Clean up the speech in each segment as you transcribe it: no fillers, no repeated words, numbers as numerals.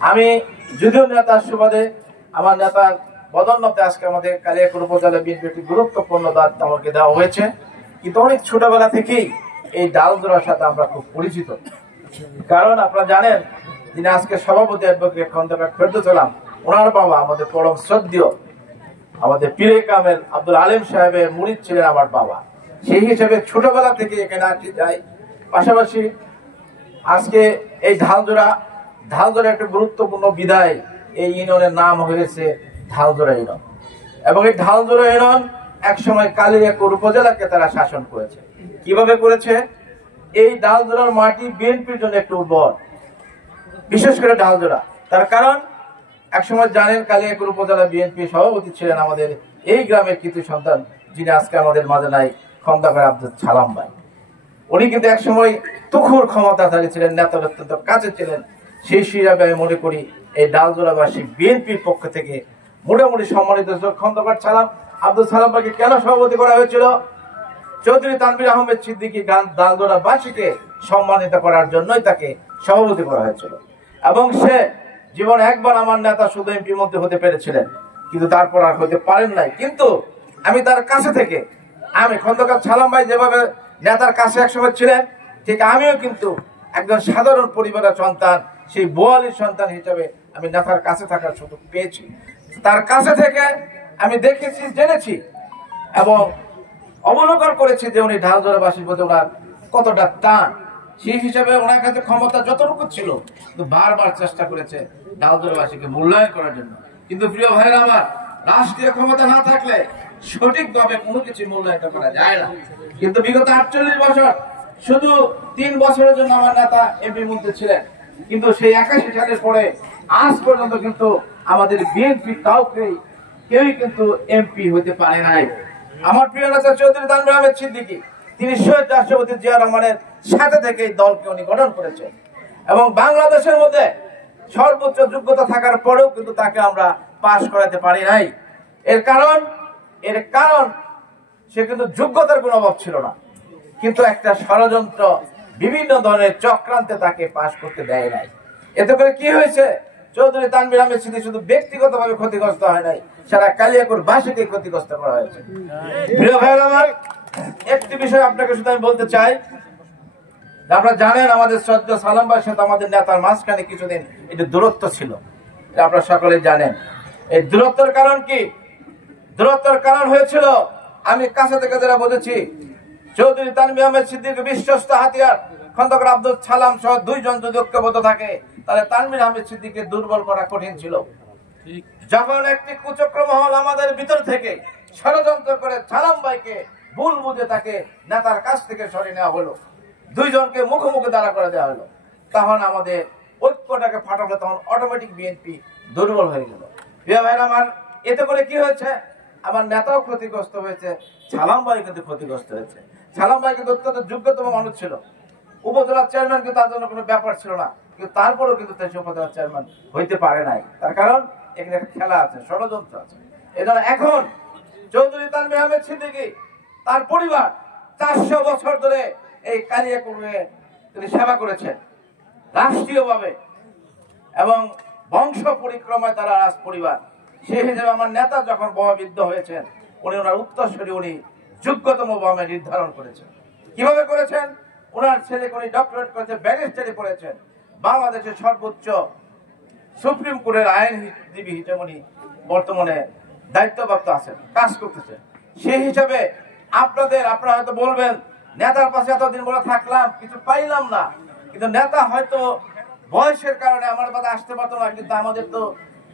আমি যদিও নেতার সুবাদে আমার নেতার পদোন্নতি আজকে আমাদের কালিয়াকৈর উপজেলা বিএনপি একটি গুরুত্বপূর্ণ দায়িত্ব আমাকে দেওয়া হয়েছে, কিন্তু অনেক ছোটবেলা থেকেই এই ডালজোড়ার সাথে আমরা খুব পরিচিত। কারণ আপনারা জানেন, যিনি আজকে সভাপতি অ্যাডভোকেট খন্দকার ফেরদৌস আলম, ওনার বাবা আমাদের পরম শ্রদ্ধেয় আমাদের পীরে কামেল আব্দুল আলিম সাহেবের মুরিদ ছিলেন আমার বাবা। সেই হিসেবে ছোটবেলা থেকে এখানে আসি যাই। পাশাপাশি আজকে এই ঢালজোড়া একটা গুরুত্বপূর্ণ বিদায়, এই ইউনিয়নের নাম হয়েছে ঢালজোড়া ইউনিয়ন। এবং এই ঢালজোড়া ইউনিয়ন একসময় কালিয়াকৈর উপজেলাকে তারা শাসন করেছে। কিভাবে করেছে? এই ঢালজোড়ার মাটি বিএনপির জন্য একটু উর্বর, বিশেষ করে ঢালজোড়া। তার কারণ একসময় জানেন, কালিয়াকৈর উপজেলা বিএনপি সভাপতি ছিলেন আমাদের এই গ্রামের কৃতি সন্তান, যিনি আজকে আমাদের মাঝে নাই, খন্দকার আব্দুল সালাম ভাই। উনি কিন্তু একসময় তুখুর ক্ষমতাশালী ছিলেন, নেতার অত্যন্ত কাছে ছিলেন। সেই হিসাবে আমি মনে করি এই ডালজোড়াবাসী বিএনপির পক্ষ থেকে মোটামুটি সম্মানিত খন্দকার আব্দুল সালাম ভাইকে কেন সভাপতি করা হয়েছিল? চৌধুরী তানভীর আহমেদ সিদ্দিকী ডালজোড়াবাসীকে সম্মানিত করার জন্যই তাকে সভাপতি করা হয়েছিল। এবং সে জীবন একবার আমার নেতা শুধু এমপি মধ্যে হতে পেরেছিলেন, কিন্তু তারপর আর হতে পারেন নাই। কিন্তু আমি তার কাছে থেকে, আমি খন্দকার সালাম ভাই যেভাবে নেতার কাছে একসময় ছিলেন, ঠিক আমিও কিন্তু একজন সাধারণ পরিবারের সন্তান, সেই বোয়ালির সন্তান হিসেবে আমি নেতার কাছে থাকার সুযোগ পেয়েছি। তার কাছে থেকে আমি দেখেছি, জেনেছি এবং অবলোকন করেছি যে উনি ঢালজোড়াবাসীর প্রতি ওনার কতটা টান। সেই হিসাবে ওনার কাছে ক্ষমতা যতটুকু ছিল, কিন্তু বারবার চেষ্টা করেছে ঢালজোড়াবাসীকে মূল্যায়ন করার জন্য। কিন্তু প্রিয় ভাইরা আমার, রাষ্ট্রীয় ক্ষমতা না থাকলে সঠিকভাবে কোনো কিছু মূল্যায়ন করা যায় না। কিন্তু বিগত 48 বছর শুধু 3 বছরের জন্য আমার নেতা এমপি মন্ত্রী ছিলেন, কিন্তু সেই 81 সালের পরে আজ পর্যন্ত কিন্তু আমাদের বিএনপি কেউই কিন্তু এমপি হতে পারে নাই। আমার প্রিয় নেতা চৌধুরী তানভীর আহমেদ সিদ্দিকী, তিনি শহীদ রাষ্ট্রপতি জিয়া রহমানের সাথে থেকে এই দলকে উনি গঠন করেছেন। এবং বাংলাদেশের মধ্যে সর্বোচ্চ যোগ্যতা থাকার পরেও কিন্তু তাকে আমরা পাশ করাতে পারি নাই। এর কারণ সে কিন্তু যোগ্যতার কোনো অভাব ছিল না, কিন্তু একটা ষড়যন্ত্র, বিভিন্ন ধরনের চক্রান্তে তাকে পাশ করতে দেয় নাই। এতে করে কি হয়েছে? চৌধুরী তানভীর আহমেদ সিদ্দিকী শুধু ব্যক্তিগতভাবে ক্ষতিগ্রস্ত হয় নাই, সারা কালিয়াকৈর বাসীকে ক্ষতিগ্রস্ত করা হয়েছে। প্রিয় ভাই আমার, একটি বিষয় আপনাকে শুধু আমি বলতে চাই, আপনারা জানেন আমাদের শ্রদ্ধেয় সালাম ভাইয়ের সাথে আমাদের নেতার মাঝখানে কিছুদিন একটু দূরত্ব ছিল, আপনারা সকলে জানেন। এই দূরত্বের কারণ কি? দূরত্বের কারণ হয়েছিল, আমি কাছে থেকে যারা বলেছি, চৌধুরী তানভীর আহমেদ সিদ্দিকী বিশ্বস্ত হাতিয়ার খন্দকার আব্দুল সালাম সহ 2 জন যদি ঐক্যবদ্ধ থাকে, তাহলে তানভীর আহমেদ সিদ্দিকীকে দুর্বল করা কঠিন ছিল। যখন একটি কুচক্র মহল আমাদের ভিতর থেকে ষড়যন্ত্র করে সালাম ভাইকে ভুল বুঝে তাকে নেতার কাছ থেকে সরিয়ে নেওয়া হলো, 2 জনকে মুখোমুখি দাঁড়া করে দেওয়া হলো, তখন আমাদের ঐক্যটাকে ফাটালো, তখন অটোমেটিক বিএনপি দুর্বল হয়ে গেল। প্রিয় ভাইরা আমার, এতে করে কি হয়েছে? আমার নেতাও ক্ষতিগ্রস্ত হয়েছে, সালাম ভাই কিন্তু ক্ষতিগ্রস্ত হয়েছে। সালাম ভাই কিন্তু অত্যন্ত যোগ্যতম মানুষ ছিল, উপজেলার চেয়ারম্যান কিন্তু তার জন্য কোনো ব্যাপার ছিল না, কিন্তু তারপরেও কিন্তু সে উপজেলার চেয়ারম্যান হইতে পারে নাই। তার কারণ এখানে একটা খেলা আছে, ষড়যন্ত্র আছে। এজন্য এখন চৌধুরী তানভীর আহমেদ সিদ্দিকী, তার পরিবার 400 বছর ধরে এই কালিয়াকৈরে তিনি সেবা করেছেন রাষ্ট্রীয়ভাবে, এবং বংশ পরিক্রমায় তারা রাজ পরিবার। সেই হিসেবে আমার নেতা যখন বয়োবৃদ্ধ হয়েছেন, উনি ওনার উত্তরসূরি উনি যোগ্যতম ভাবে নির্ধারণ করেছেন। কিভাবে করেছেন? ওনার ছেলে উনি ডক্টরেট করেছে, ব্যারিস্টারি পড়েছেন, বাংলাদেশের সর্বোচ্চ সুপ্রিম কোর্টের আইনজীবী হিসেবে উনি বর্তমানে দায়িত্বপ্রাপ্ত আছেন, কাজ করতেছেন। সেই হিসাবে আপনারা হয়তো বলবেন, নেতার পাশে এতদিন বলে থাকলাম, কিছু পাইলাম না, কিন্তু নেতা হয়তো বয়সের কারণে আমার পাশে আসতে পারতো না, কিন্তু আমাদের তো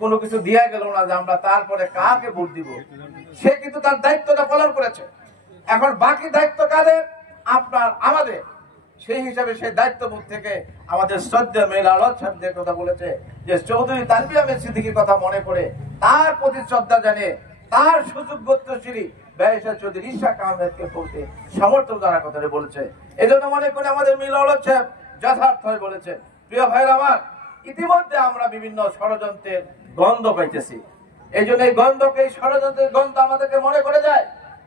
কোনো কিছু দিয়ে গেল না যে আমরা তারপরে কাকে ভোট দিব। সে কিন্তু তার দায়িত্বটা পালন করেছে। এখন বাকি দায়িত্ব কাদের? আপনার, আমাদের। সেই হিসাবে সেই দায়িত্ববোধ থেকে আমাদের শ্রদ্ধা মেলা সাহেব কথা বলেছে যে চৌধুরী তানভীর আহমেদ সিদ্দিকীর কথা মনে করে তার প্রতি শ্রদ্ধা জানিয়ে তার সুযোগ্যশ্রী ব্যারিস্টার চৌধুরী ইশাক আহমেদকে বলতে সমর্থন জানার কথা বলেছে। এজন্য মনে করে আমাদের মিলা সাহেব যথার্থ হয়ে বলেছে। প্রিয় ভাইরা আমার, ইতিমধ্যে আমরা বিভিন্ন ষড়যন্ত্রের গন্ধ পাইতেছি। এই জন্য এই গন্ধকে, এই ষড়যন্ত্রের গন্ধ আমাদেরকে মনে করে যায়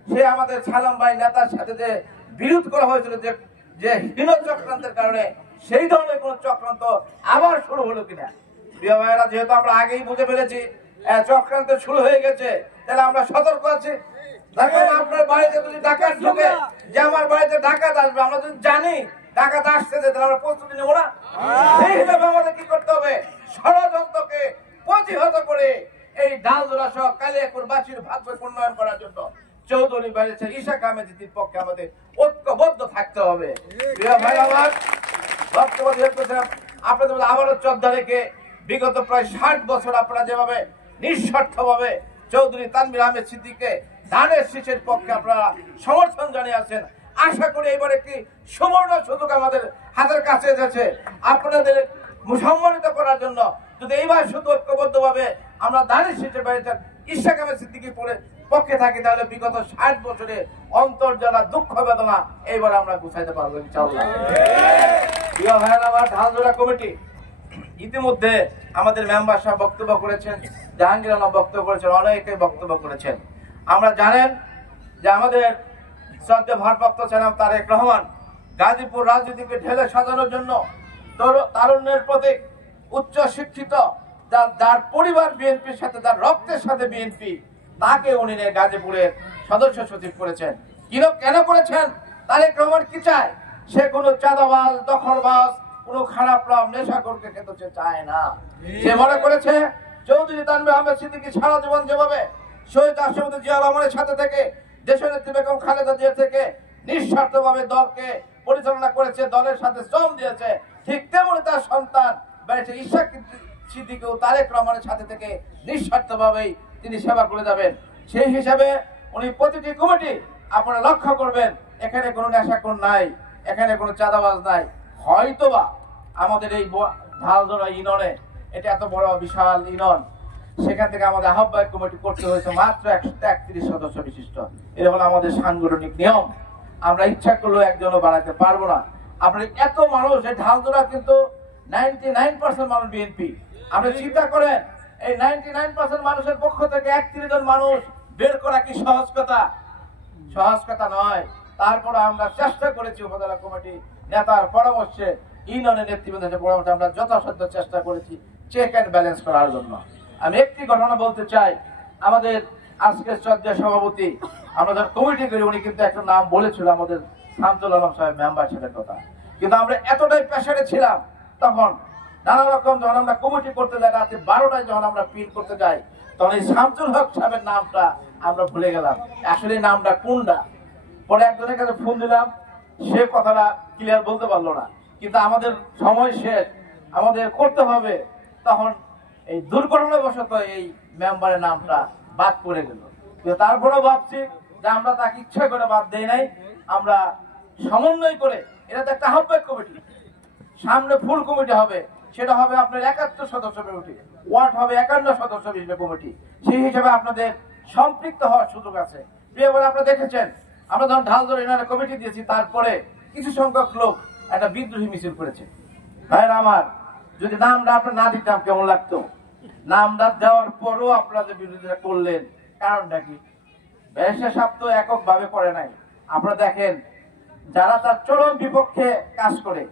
সে আমাদের সালাম ভাই নেতার সাথে যে বিরোধ করা হয়েছিল, যে হীন চক্রান্তের কারণে, সেই ধরনের কোন চক্রান্ত আবার শুরু হলো কিনা। প্রিয় ভাইয়েরা, যেহেতু আমরা আগেই বুঝে ফেলেছি চক্রান্ত শুরু হয়ে গেছে, তাহলে আমরা সতর্ক আছি। দেখেন, আপনার বাড়িতে যদি ডাকাত ঢুকে, যে আমার বাড়িতে ডাকাত আসবে, আমরা যদি জানি ডাকাত আসতেছে, তাহলে আমরা প্রস্তুতি নেব না? সেই হিসাবে আমাদের কি করতে হবে? ষড়যন্ত্রকে প্রতিহত করে এই ডালদোলা সহ কালিয়াকুরবাসীর ভাগ্য উন্নয়ন করার জন্য চৌধুরী ব্যারিস্টার ইশাক আহমেদের পক্ষে আমাদের ঐক্যবদ্ধ থাকতে হবে। প্রিয় ভাই আমার, বক্তব্য দিয়েছিলাম আপনাদের আবারও শ্রদ্ধা রেখে, বিগত প্রায় 60 বছর আপনারা যেভাবে নিঃস্বার্থভাবে চৌধুরী তানভীর আহমেদ সিদ্দিককে ধানের শীষের পক্ষে আপনারা সমর্থন জানিয়ে আছেন, আশা করি এবার একটি সুবর্ণ সুযোগ আমাদের হাতের কাছে এসেছে আপনাদের সম্মানিত করার জন্য। যদি এইবার শুধু ঐক্যবদ্ধ ভাবে আমরা ধানের শীষের ব্যারিস্টার ইশাক আহমেদ সিদ্দিকীর পক্ষে থাকি, তাহলে বিগত 60 বছরে অন্তর্জলা দুঃখ বেদনা এইবার আমরা গুছাইতে পারবো ইনশাআল্লাহ। প্রিয় ভাইয়েরা আমার, ঢালদোলা কমিটি ইতিমধ্যে আমাদের মেম্বার সাহেব বক্তব্য করেছেন, জাহাঙ্গীর আলম বক্তব্য করেছেন, অনেকে বক্তব্য করেছেন। আমরা জানেন যে আমাদের শ্রদ্ধেয় ভারপ্রাপ্ত ছিলাম তারেক রহমান গাজীপুর রাজনীতিকে ঢেলে সাজানোর জন্য তারুণ্যের প্রতীক, উচ্চ শিক্ষিত, যার পরিবার বিএনপির সাথে, যার রক্তের সাথে বিএনপি, তাকে উনি গাজীপুরের সদস্য সচিব করেছেন। কেন করেছেন? তারেক রহমান কি চায়? সে কোনো চাঁদাবাজ, দখলবাজ, কোনো খারাপ রাম, নেশাখোরকে খেতে সে চায় না। সে মনে করেছে চৌধুরী তানভীর আহমেদ সিদ্দিকী সারা জীবন যেভাবে শহীদ রাষ্ট্রপতি জিয়া রহমানের সাথে থেকে, দেশনেত্রী বেগম খালেদা জিয়া থেকে নিঃস্বার্থভাবে দলকে পরিচালনা করেছে, দলের সাথে শ্রম দিয়েছে, ঠিক তেমনি তার সন্তান ব্যারিস্টার ইশাক সিদ্দিকীও তারেক রহমানের সাথে থেকে নিঃস্বার্থভাবেই তিনি সেবা করে যাবেন। সেই হিসাবে উনি প্রতিটি কমিটি আপনারা লক্ষ্য করবেন, এখানে কোনো নেশাখোর নাই, এখানে কোনো চাঁদাবাজ নাই। হয়তোবা আমাদের এই ঢালদোলা ইউনিয়নে, এটা এত বড় বিশাল ইউনিয়ন, সেখান থেকে আমাদের আহ্বায়ক কমিটি করতে হয়েছে মাত্র 131 সদস্য বিশিষ্ট। এটা হলো আমাদের সাংগঠনিক নিয়ম। আমরা ইচ্ছা করলেও একজনও বাড়াতে পারবো না। আপনার এত মানুষ, এই ঢালদোলা কিন্তু 99% মানুষ বিএনপি। আপনি চিন্তা করেন, এই 99% মানুষের পক্ষ থেকে 31 জন মানুষ বের করা কি সহজ কথা? সহজ কথা নয়। তারপরে আমরা চেষ্টা করেছি, উপজেলা কমিটি নেতার পরামর্শে, ইউনিয়নের নেতৃবৃন্দের পরামর্শে আমরা যথাসাধ্য চেষ্টা করেছি চেক অ্যান্ড ব্যালেন্স করার জন্য। আমি একটি ঘটনা বলতে চাই। আমাদের আজকের শ্রদ্ধেয় সভাপতি, আমরা যখন কমিটি করি, উনি কিন্তু একটা নাম বলেছিল, আমাদের শামসুল আলম সাহেব মেম্বার ছিলেন কথা, কিন্তু আমরা এতটাই প্রেসারে ছিলাম তখন, নানা রকম যখন আমরা কমিটি করতে যাই, রাতে 12টায় যখন আমরা পিল করতে যাই, তখন এই শামসুল হক সাহেবের নামটা আমরা ভুলে গেলাম, আসলে নামটা কোনটা। পরে একজনের কাছে ফোন দিলাম, সে কথাটা ক্লিয়ার বলতে পারলো না, কিন্তু আমাদের সময় শেষ, আমাদের করতে হবে। তখন এই দুর্ঘটনাবশত এই মেম্বারের নামটা বাদ পড়ে গেল। তারপরেও ভাবছি যে আমরা তাকে ইচ্ছা করে বাদ দেই নাই, আমরা সমন্বয় করে, এটা তো একটা আহ্বায়ক কমিটি, সামনে ফুল কমিটি হবে, সেটা হবে আপনার 71 সদস্য কমিটি, ওয়ার্ড হবে 51 সদস্য বিশিষ্ট কমিটি। সেই হিসেবে আপনাদের সম্পৃক্ত হওয়ার সুযোগ আছে। প্রিয়বার, আপনারা দেখেছেন আমরা যখন ঢালদোলা ইউনিয়নের কমিটি দিয়েছি, তারপরে কিছু সংখ্যক লোক একটা বিদ্রোহী মিছিল করেছে। ভাইরা আমার, যদি নামটা আপনার না দিতাম কেমন লাগতো? নামটা দেওয়ার পরও আপনারা যে বিরোধিতা করলেন, কারণটা কি? ব্যারিস্টার সাহেব তো এককভাবে করে নাই। আপনারা দেখেন, যারা তার চরম বিপক্ষে কাজ করে,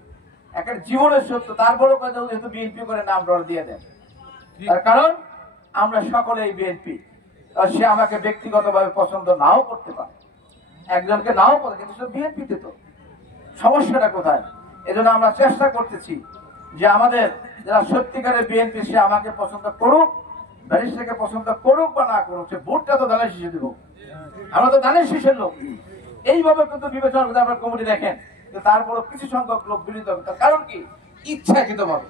একটা জীবনের সত্য, তারপরেও যেহেতু বিএনপি করে নাম ডর দিয়ে দেন, তার কারণ আমরা সকলেই বিএনপি। সে আমাকে ব্যক্তিগতভাবে পছন্দ নাও করতে পারে, একজনকে নাও করে, কিন্তু সে বিএনপিতে। তো সমস্যাটা কোথায়? এজন্য আমরা চেষ্টা করতেছি যে আমাদের যারা সত্যিকারের বিএনপি, সে আমাকে পছন্দ করুক, ব্যারিস্টারকে পছন্দ করুক বা না করুক, সে ভোটটা তো ধানের শীষে দিব। আমরা তো ধানের শীষের লোক, এইভাবে কিন্তু বিবেচনা করতে আপনার কমিটি দেখেন। তারপরও কিছু সংখ্যক লোক বিরোধিতা করে, তার কারণ কি? ইচ্ছাকৃত ভাবে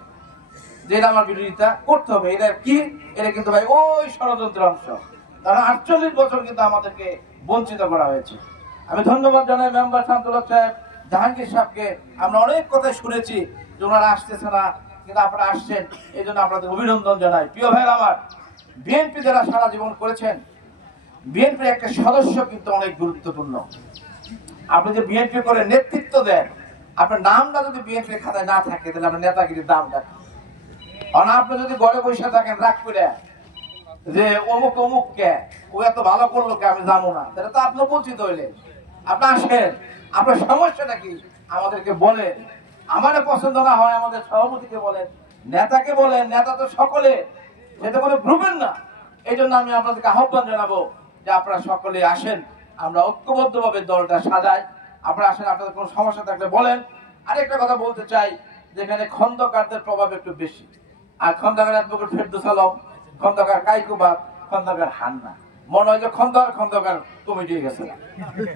যে এটা আমার বিরোধিতা করতে হবে। এটা কি? এটা কিন্তু ভাই ওই ষড়যন্ত্রের অংশ। কারণ 48 বছর কিন্তু আমাদেরকে বঞ্চিত করা হয়েছে। আমি ধন্যবাদ জানাই মেম্বার শামসুল হক সাহেব, জাহাঙ্গীর সাহেবকে। আমরা অনেক কথা শুনেছি যে ওনারা আসতেছে না, কিন্তু আপনারা আসছেন, এই জন্য আপনাদের অভিনন্দন জানাই। প্রিয় ভাইয়ের আমার, বিএনপি যারা সারা জীবন করেছেন, বিএনপির একটা সদস্য কিন্তু অনেক গুরুত্বপূর্ণ। আপনি যে বিএনপি করে নেতৃত্ব দেন, আপনার নামটা যদি বিএনপির খাতায় না থাকে, তাহলে আপনার নেতাগিরির দাম দেখেন। আর আপনি যদি ঘরে বসে থাকেন রাগ করে যে অমুক অমুক কে, ও এত ভালো করলো কে, আমি জানো না, তাহলে তো আপনি বঞ্চিত হইলেন। আপনি আসেন, আপনার সমস্যাটা কি আমাদেরকে বলেন। আমার পছন্দ না হয় আমাদের সভাপতিকে বলেন, নেতাকে বলেন, নেতা তো সকলে, সেটা কোনো ভ্রুবেন না। এই জন্য আমি আপনাদেরকে আহ্বান জানাবো যে আপনারা সকলে আসেন, আমরা ঐক্যবদ্ধভাবে দলটা সাজাই। আপনারা আসেন, আপনাদের কোনো সমস্যা থাকলে বলেন। আরেকটা কথা বলতে চাই, যেখানে খন্দকারদের প্রভাব একটু বেশি। আর খন্দকার অ্যাডভোকেট ফেরদৌস আলম, খন্দকার কাইকুবাদ, খন্দকার হান্না, মনে হয় যে খন্দকার কমিটি গেছে।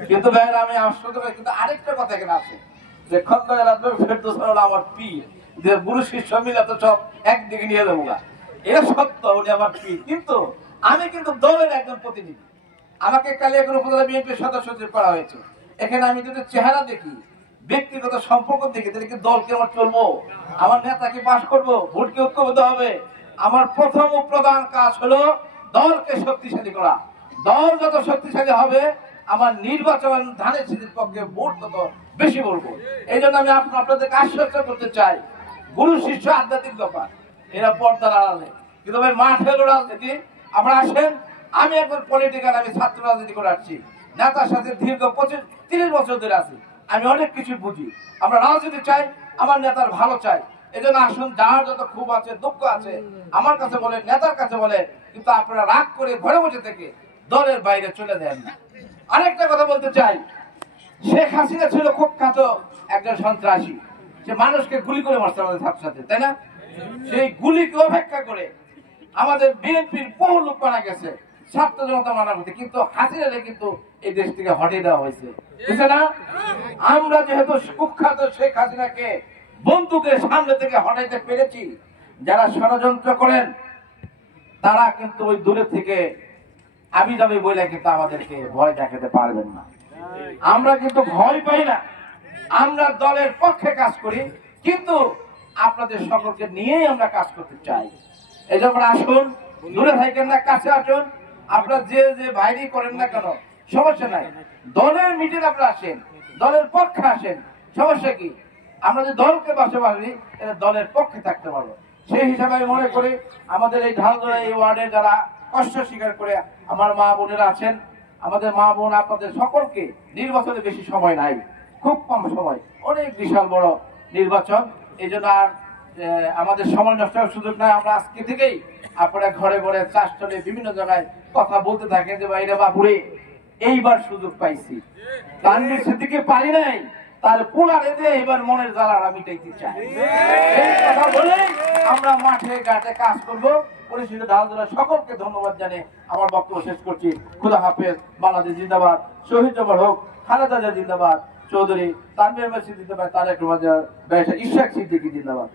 কিন্তু ভাইয়ের আমি আশ্চর্য পাই, কিন্তু আরেকটা কথা এখানে আছে যে খন্দকার অ্যাডভোকেট ফেরদৌস আলম আমার পীর, যে গুরু শিষ্য মিলে তো সব একদিকে নিয়ে দেবো না, এটা সত্য, উনি আমার পীর। কিন্তু আমি কিন্তু দলের একজন প্রতিনিধি। আমাকে কালিয়াকৈর উপজেলা বিএনপির সদস্য করা হয়েছে। এখানে আমি যদি চেহারা দেখি, ব্যক্তিগত সম্পর্ক দেখি, তাহলে কি দলকে আমার চলবো? আমার নেতাকে পাস করবো? ভোটকে ঐক্যবদ্ধ হবে? আমার প্রথম ও প্রধান কাজ হলো দলকে শক্তিশালী করা। দল যত শক্তিশালী হবে, আমার নির্বাচন ধানের শীতের পক্ষে ভোট তত বেশি বলবো। এই জন্য আমি আপনাদেরকে আশ্বস্ত করতে চাই, গুরু শিষ্য আধ্যাত্মিক ব্যাপার, এরা পর্দার আড়ালে। কিন্তু ভাই মাঠে হলো রাজনীতি। আমরা আসেন, আমি একজন পলিটিক্যাল, আমি ছাত্র রাজনীতি করে আসছি, নেতার সাথে দীর্ঘ 25-30 বছর ধরে আছি, আমি অনেক কিছু বুঝি। আমরা রাজনীতি চাই, আমার নেতার ভালো চাই। এই জন্য আসুন, যার যত ক্ষোভ আছে, দুঃখ আছে, আমার কাছে বলে, নেতার কাছে বলে, কিন্তু আপনারা রাগ করে ঘরে বসে থেকে দলের বাইরে চলে দেন না। আরেকটা কথা বলতে চাই, শেখ হাসিনা ছিল কুখ্যাত একজন সন্ত্রাসী, সে মানুষকে গুলি করে মারছে আমাদের সাথে, তাই না? সেই গুলিকে অপেক্ষা করে আমাদের বিএনপির বহু লোক মারা গেছে, ছাত্র জনতা মারা গেছে, কিন্তু হাসিনারে কিন্তু এই দেশ থেকে হটিয়ে দেওয়া হয়েছে, বুঝছে না? আমরা যেহেতু কুখ্যাত শেখ হাসিনাকে বন্দুকের সামনে থেকে হটাইতে পেরেছি, যারা ষড়যন্ত্র করেন তারা কিন্তু ওই দূরে থেকে আমি যাবে বলে কিন্তু আমাদেরকে ভয় দেখাতে পারবেন না। আমরা কিন্তু ভয় পাই না, আমরা দলের পক্ষে কাজ করি, কিন্তু আপনাদের সকলকে নিয়েই আমরা কাজ করতে চাই। এই জন্য আসুন, দূরে থাকেন না, কাছে আসুন। আপনারা যে যে বাইরে করেন না কেন, সমস্যা নাই, দলের মিটিং আপনারা আসেন, দলের পক্ষে আসেন, সমস্যা কি? আমরা যে দলকে বাসবাসী, দলের পক্ষে থাকতে পারবো। সেই হিসাবে আমি মনে করি আমাদের এই ঢালদরা এই ওয়ার্ডে যারা কষ্ট স্বীকার করে আমার মা বোনেরা আছেন, আমাদের মা বোন, আপনাদের সকলকে, নির্বাচনে বেশি সময় নাই, খুব কম সময়, অনেক বিশাল বড় নির্বাচন। এই জন্য আর আমাদের সময় নষ্ট হওয়ার সুযোগ নাই। আমরা আজকে থেকেই আপনারা ঘরে ঘরে, চাষ চলে, বিভিন্ন জায়গায় কথা বলতে থাকেন যে ভাইরা বাপুরে এইবার সুযোগ পাইছি, তানভীর সিদ্দিকীকে পারি নাই, তার পোলারে দিয়ে এবার মনের জ্বালাটা মিটাইতে চাই। এই কথা বলে আমরা মাঠে ঘাটে কাজ করবো। পরিষদের ঢালদরা সকলকে ধন্যবাদ জানিয়ে আমার বক্তব্য শেষ করছি। খুদা হাফেজ। বাংলাদেশ জিন্দাবাদ। শহীদ জবর হোক। খালেদা জিয়া জিন্দাবাদ। চৌধুরী তানভীর সিদ্দিকী জিন্দাবাদ। তারেক রহমান, ইশাক সিদ্দিকী জিন্দাবাদ।